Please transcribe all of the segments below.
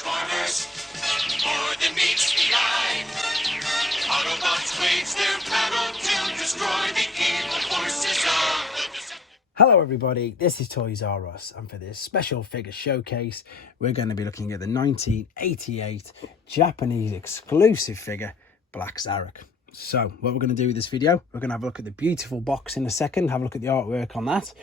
Transformers, more than meets the eye. Autobots wage their battle to destroy the evil forces of the... Hello everybody, this is Toys R Us, and for this special figure showcase we're going to be looking at the 1988 Japanese exclusive figure Black Zarak. So what we're going to do with this video, we're going to have a look at the beautiful box in a second, have a look at the artwork on that.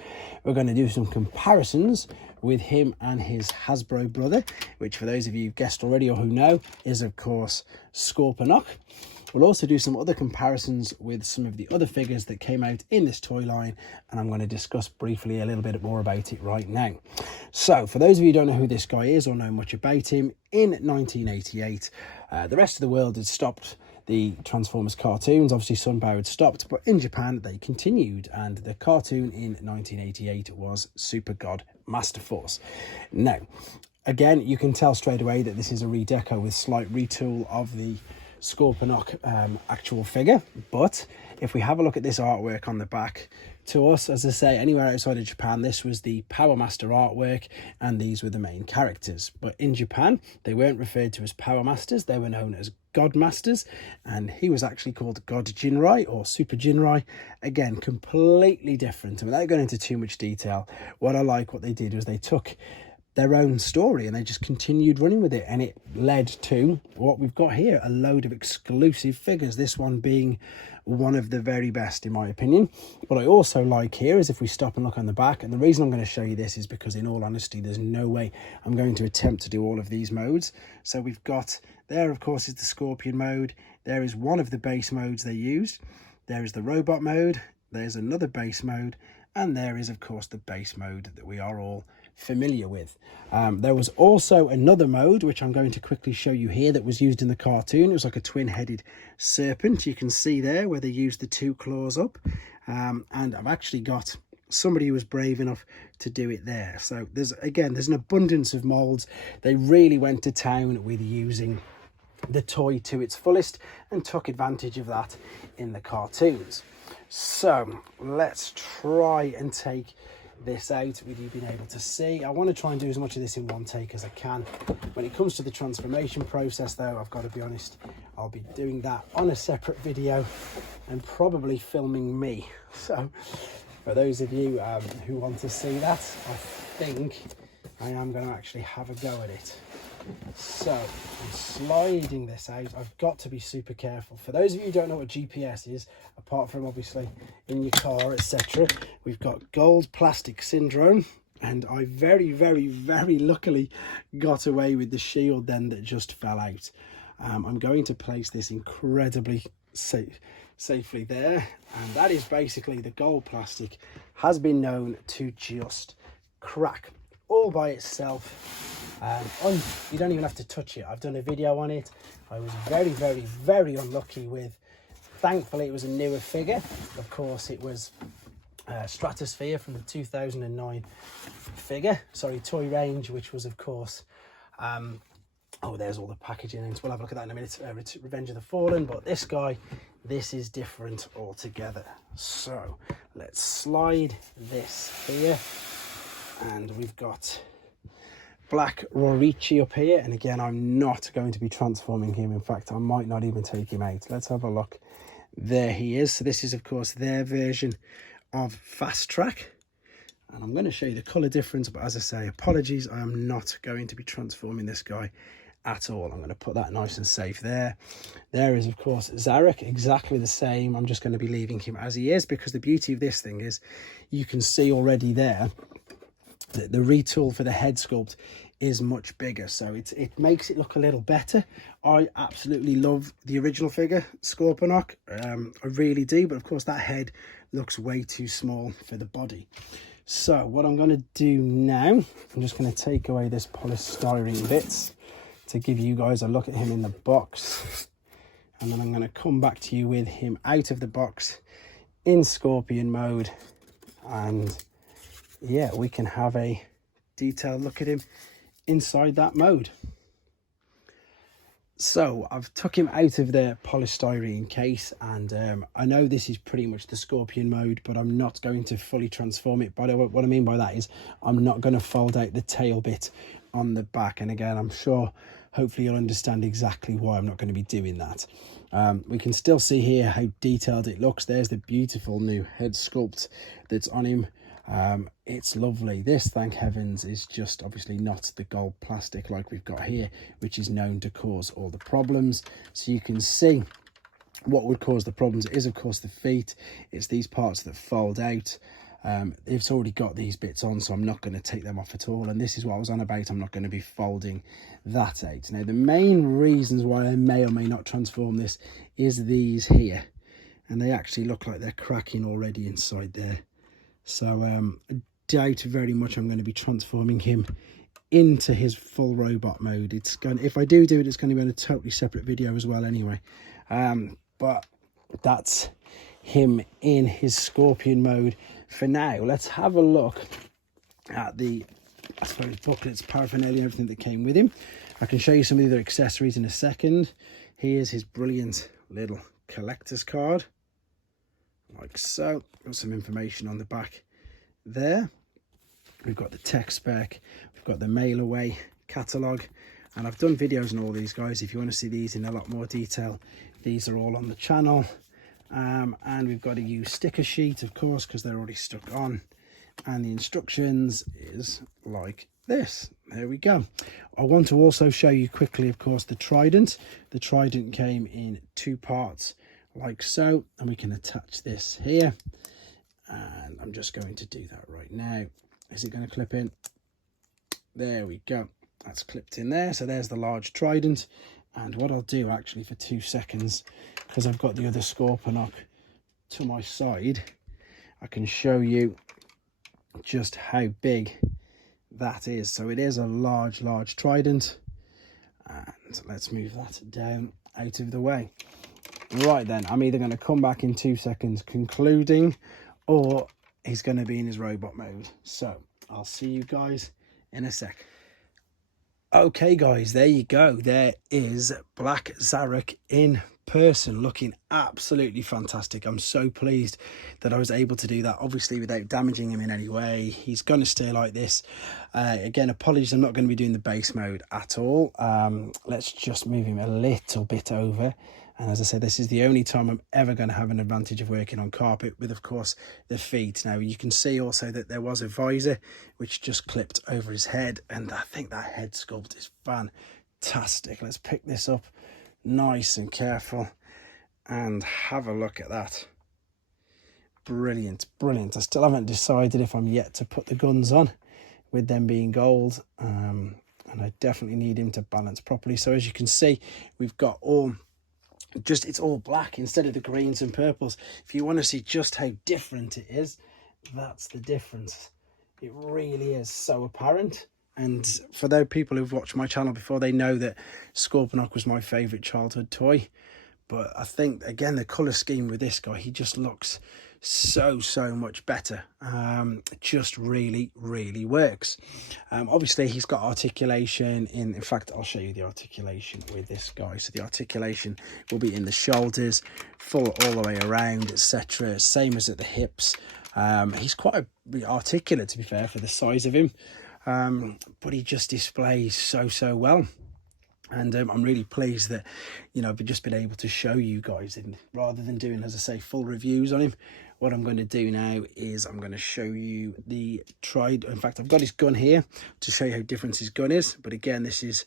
We're going to do some comparisons with him and his Hasbro brother, which for those of you who've guessed already or who know is of course Scorponok. We'll also do some other comparisons with some of the other figures that came out in this toy line, and I'm going to discuss briefly a little bit more about it right now. So for those of you who don't know who this guy is or know much about him, in 1988 the rest of the world had stopped the Transformers cartoons. Obviously Sunbow had stopped, but in Japan they continued, and the cartoon in 1988 was Supergod Masterforce. Now again, you can tell straight away that this is a redeco with slight retool of the Scorponok actual figure, but if we have a look at this artwork on the back, to us, as I say, anywhere outside of Japan, this was the Power Master artwork and these were the main characters. But in Japan they weren't referred to as Power Masters, they were known as God Masters, and he was actually called God Jinrai or Super Jinrai. Again, completely different, and without going into too much detail, what they did was they took their own story and they just continued running with it, and it led to what we've got here, a load of exclusive figures, this one being one of the very best in my opinion. What I also like here is if we stop and look on the back, and the reason I'm going to show you this is because in all honesty there's no way I'm going to attempt to do all of these modes. So we've got there, of course, is the Scorpion mode, there is one of the base modes they used, there is the robot mode, there's another base mode, and there is of course the base mode that we are all familiar with. There was also another mode which I'm going to quickly show you here that was used in the cartoon. It was like a twin-headed serpent, you can see there where they used the two claws up, and I've actually got somebody who was brave enough to do it there. So there's an abundance of molds. They really went to town with using the toy to its fullest and took advantage of that in the cartoons. So let's try and take this out with you being able to see. I want to try and do as much of this in one take as I can. When it comes to the transformation process though, I've got to be honest, I'll be doing that on a separate video and probably filming me. So for those of you who want to see that, I think I am going to actually have a go at it. So I'm sliding this out. I've got to be super careful. For those of you who don't know what GPS is, apart from obviously in your car, etc., we've got gold plastic syndrome, and I very luckily got away with the shield then that just fell out. I'm going to place this incredibly safely there, and that is basically the gold plastic has been known to just crack all by itself. You don't even have to touch it. I've done a video on it. I was very unlucky with, thankfully it was a newer figure. Of course it was Stratosphere from the 2009 toy range, which was of course oh, there's all the packaging, and we'll have a look at that in a minute. Revenge of the Fallen, but this guy, this is different altogether. So let's slide this here, and we've got Black Rorichi up here, and again I'm not going to be transforming him. In fact, I might not even take him out. Let's have a look. There he is. So this is of course their version of Fast Track, and I'm going to show you the color difference, but as I say, apologies, I am not going to be transforming this guy at all. I'm going to put that nice and safe there. There is of course Zarak, exactly the same. I'm just going to be leaving him as he is, because the beauty of this thing is you can see already there that the retool for the head sculpt is much bigger, so it makes it look a little better. I absolutely love the original figure Scorponok, I really do, but of course that head looks way too small for the body. So what I'm going to do now, I'm just going to take away this polystyrene bits to give you guys a look at him in the box, and then I'm going to come back to you with him out of the box in Scorpion mode, and yeah, we can have a detailed look at him inside that mode. So I've took him out of the polystyrene case, and I know this is pretty much the Scorpion mode, but I'm not going to fully transform it. But what I mean by that is I'm not going to fold out the tail bit on the back. And again, I'm sure hopefully you'll understand exactly why I'm not going to be doing that. We can still see here how detailed it looks. There's the beautiful new head sculpt that's on him. It's lovely. This, thank heavens, is just obviously not the gold plastic like we've got here, which is known to cause all the problems. So you can see what would cause the problems. It is, of course, the feet. It's these parts that fold out. It's already got these bits on, so I'm not going to take them off at all. And this is what I was on about. I'm not going to be folding that out. Now, the main reasons why I may or may not transform this is these here. And they actually look like they're cracking already inside there. So I doubt very much I'm going to be transforming him into his full robot mode. It's going, if I do it, it's going to be on a totally separate video as well anyway. But that's him in his scorpion mode for now. Let's have a look at the, I suppose, booklets, paraphernalia, everything that came with him. I can show you some of the other accessories in a second. Here's his brilliant little collector's card, like so. Got some information on the back there. We've got the tech spec, we've got the mail away catalogue, and I've done videos on all these guys. If you want to see these in a lot more detail, these are all on the channel. And we've got a used sticker sheet, of course, because they're already stuck on, and the instructions is like this. There we go. I want to also show you quickly, of course, the Trident. The Trident came in 2 parts like so, and we can attach this here, and I'm just going to do that right now. Is it going to clip in? There we go. That's clipped in there. So there's the large Trident. And what I'll do actually for 2 seconds, because I've got the other scorponok to my side, I can show you just how big that is. So it is a large Trident. And let's move that down out of the way. Right then, I'm either going to come back in 2 seconds concluding, or he's going to be in his robot mode. So I'll see you guys in a sec. Okay guys, there you go. There is Black Zarak in person, looking absolutely fantastic. I'm so pleased that I was able to do that, obviously without damaging him in any way. He's going to stay like this. Again, apologies, I'm not going to be doing the base mode at all. Let's just move him a little bit over. And as I said, this is the only time I'm ever going to have an advantage of working on carpet with, of course, the feet. Now, you can see also that there was a visor which just clipped over his head. And I think that head sculpt is fantastic. Let's pick this up nice and careful and have a look at that. Brilliant, brilliant. I still haven't decided if I'm yet to put the guns on with them being gold. And I definitely need him to balance properly. So as you can see, we've got all... it's all black instead of the greens and purples. If you want to see just how different it is, that's the difference. It really is so apparent. And for those people who've watched my channel before, they know that Scorponok was my favorite childhood toy. But I think, again, the color scheme with this guy, he just looks so much better. It just really works. Obviously he's got articulation in fact, I'll show you the articulation with this guy. So the articulation will be in the shoulders, full all the way around, etc. Same as at the hips. He's quite articulate, to be fair, for the size of him, but he just displays so well. And I'm really pleased that, you know, I've just been able to show you guys, and rather than doing, as I say, full reviews on him, what I'm going to do now is I'm going to show you the Trident. In fact, I've got his gun here to show you how different his gun is. But again, this is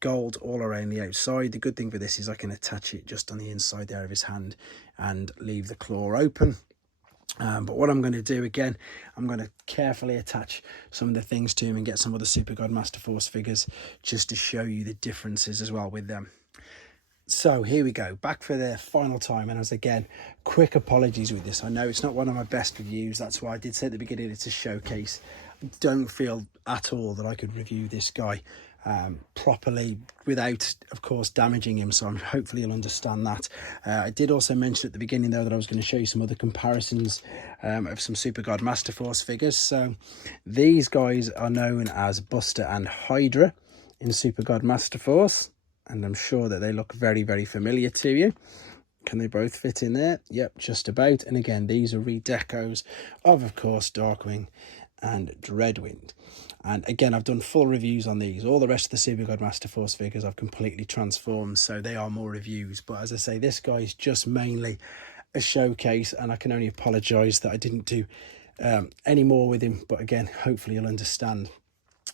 gold all around the outside. The good thing with this is I can attach it just on the inside there of his hand and leave the claw open. But what I'm going to do, again, I'm going to carefully attach some of the things to him and get some of the supergod masterforce figures just to show you the differences as well with them. So here we go, back for the final time. And as again, quick apologies with this. I know it's not one of my best reviews. That's why I did say at the beginning it's a showcase. I don't feel at all that I could review this guy properly without, of course, damaging him. So hopefully you'll understand that. I did also mention at the beginning, though, that I was going to show you some other comparisons of some supergod masterforce figures. So these guys are known as Buster and Hydra in supergod masterforce, and I'm sure that they look very familiar to you. Can they both fit in there? Yep, just about. And again, these are redecos of course, Darkwing and Dreadwind. And again, I've done full reviews on these. All the rest of the supergod masterforce figures I've completely transformed, so they are more reviews. But as I say, this guy is just mainly a showcase, and I can only apologize that I didn't do any more with him. But again, hopefully you'll understand.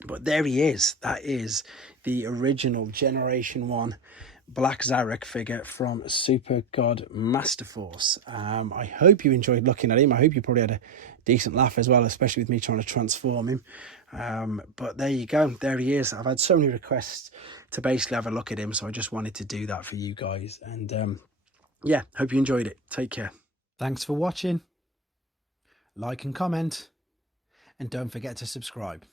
But there he is. That is the original Generation 1 Black Zarak figure from supergod masterforce. I hope you enjoyed looking at him. I hope you probably had a decent laugh as well, especially with me trying to transform him. But there you go. There he is. I've had so many requests to basically have a look at him, so I just wanted to do that for you guys. And yeah, hope you enjoyed it. Take care. Thanks for watching. Like and comment, and don't forget to subscribe.